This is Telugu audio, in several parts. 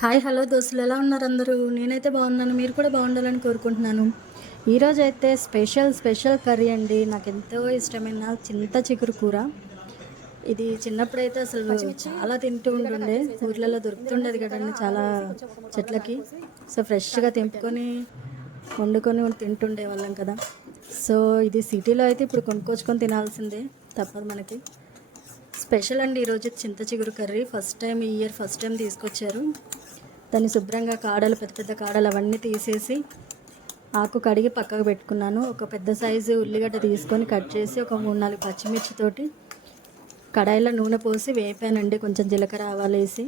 హాయ్ హలో దోస్తులు, ఎలా ఉన్నారు అందరూ? నేనైతే బాగున్నాను. మీరు కూడా బాగుండాలని కోరుకుంటున్నాను. ఈరోజు అయితే స్పెషల్ కర్రీ అండి. నాకు ఎంతో ఇష్టమైన చింత చిగురు కూర. ఇది చిన్నప్పుడైతే అసలు చాలా తింటూ ఉంటుండే. ఊర్లలో దొరుకుతుండేది కదండి చాలా చెట్లకి. సో ఫ్రెష్గా తెంపుకొని వండుకొని తింటుండే వాళ్ళం కదా. సో ఇది సిటీలో అయితే ఇప్పుడు కొనుక్కొచ్చుకొని తినాల్సిందే, తప్పదు మనకి. స్పెషల్ అండి ఈరోజు చింత చిగురు కర్రీ. ఈ ఇయర్ ఫస్ట్ టైం తీసుకొచ్చారు. దాన్ని శుభ్రంగా కాడలు, పెద్ద పెద్ద కాడలు అవన్నీ తీసేసి ఆకు కడిగి పక్కకు పెట్టుకున్నాను. ఒక పెద్ద సైజు ఉల్లిగడ్డ తీసుకొని కట్ చేసి ఒక 3-4 పచ్చిమిర్చితోటి కడాయిలో నూనె పోసి వేపానండి. కొంచెం జీలకర్ర ఆవాలు వేసి.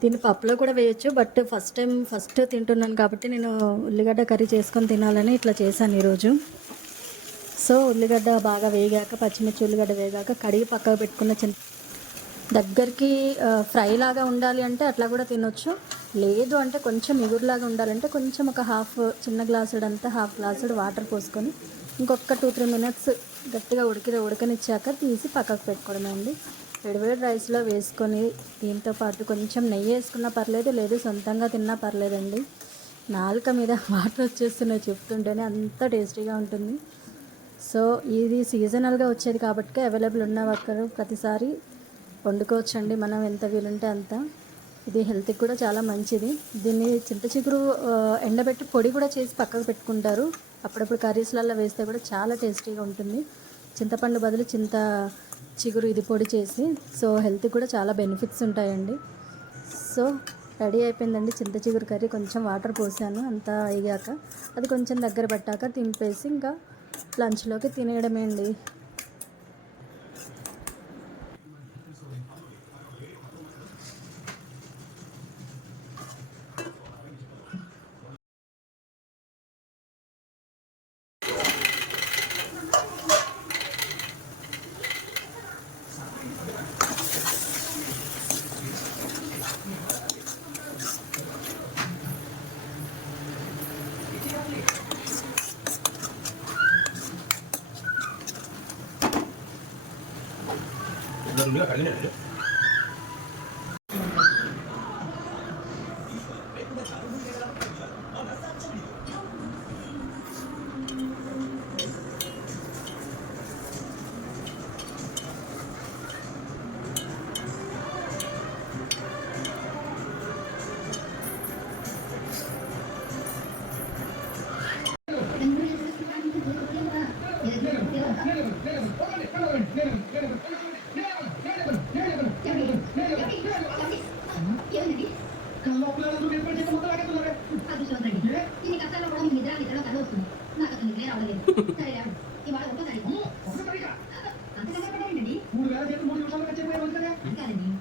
దీన్ని పప్పులో కూడా వేయచ్చు, బట్ ఫస్ట్ తింటున్నాను కాబట్టి నేను ఉల్లిగడ్డ కర్రీ చేసుకొని తినాలని ఇట్లా చేశాను ఈరోజు. సో ఉల్లిగడ్డ బాగా వేగాక, పచ్చిమిర్చి ఉల్లిగడ్డ వేగాక కడిగి పక్కకు పెట్టుకున్న దగ్గరికి ఫ్రై లాగా ఉండాలి అంటే అట్లా కూడా తినొచ్చు. లేదు అంటే కొంచెం ఇగురులాగా ఉండాలంటే కొంచెం ఒక చిన్న గ్లాసుడంతా హాఫ్ గ్లాసుడు వాటర్ పోసుకొని ఇంకొక 2-3 మినిట్స్ గట్టిగా ఉడకనిచ్చాక తీసి పక్కకు పెట్టుకోవడమే అండి. వేడివేడి రైస్లో వేసుకొని దీంతో పాటు కొంచెం నెయ్యి వేసుకున్నా పర్లేదు, లేదు సొంతంగా తిన్నా పర్లేదండి. నాలుక మీద వాటర్ వచ్చేస్తున్నాయి చెప్తుంటేనే, అంత టేస్టీగా ఉంటుంది. సో ఇది సీజనల్గా వచ్చేది కాబట్టి అవైలబుల్ ఉన్న ఒక్కరు ప్రతిసారి వండుకోవచ్చండి, మనం ఎంత వీలుంటే అంత. ఇది హెల్త్కి కూడా చాలా మంచిది. దీన్ని చింత చిగురు ఎండబెట్టి పొడి కూడా చేసి పక్కకు పెట్టుకుంటారు. అప్పుడప్పుడు కర్రీస్లలో వేస్తే కూడా చాలా టేస్టీగా ఉంటుంది. చింతపండు బదులు చింత చిగురు ఇది పొడి చేసి. సో హెల్త్కి కూడా చాలా బెనిఫిట్స్ ఉంటాయండి. సో రెడీ అయిపోయిందండి చింత చిగురు కర్రీ. కొంచెం వాటర్ పోసాను, అంతా అయ్యాక అది కొంచెం దగ్గర పట్టాక తింపేసి ఇంకా లంచ్లోకి తినేయడమే అండి. 우리가 가긴 해. ఇవాళ 1 తారీఖు. అంతకన్నా పడాలండి. 3 వేల చేతులు 3 నిమిషాలు ఖర్చు అయిపోయి రోజు కదా. అంతేనండి.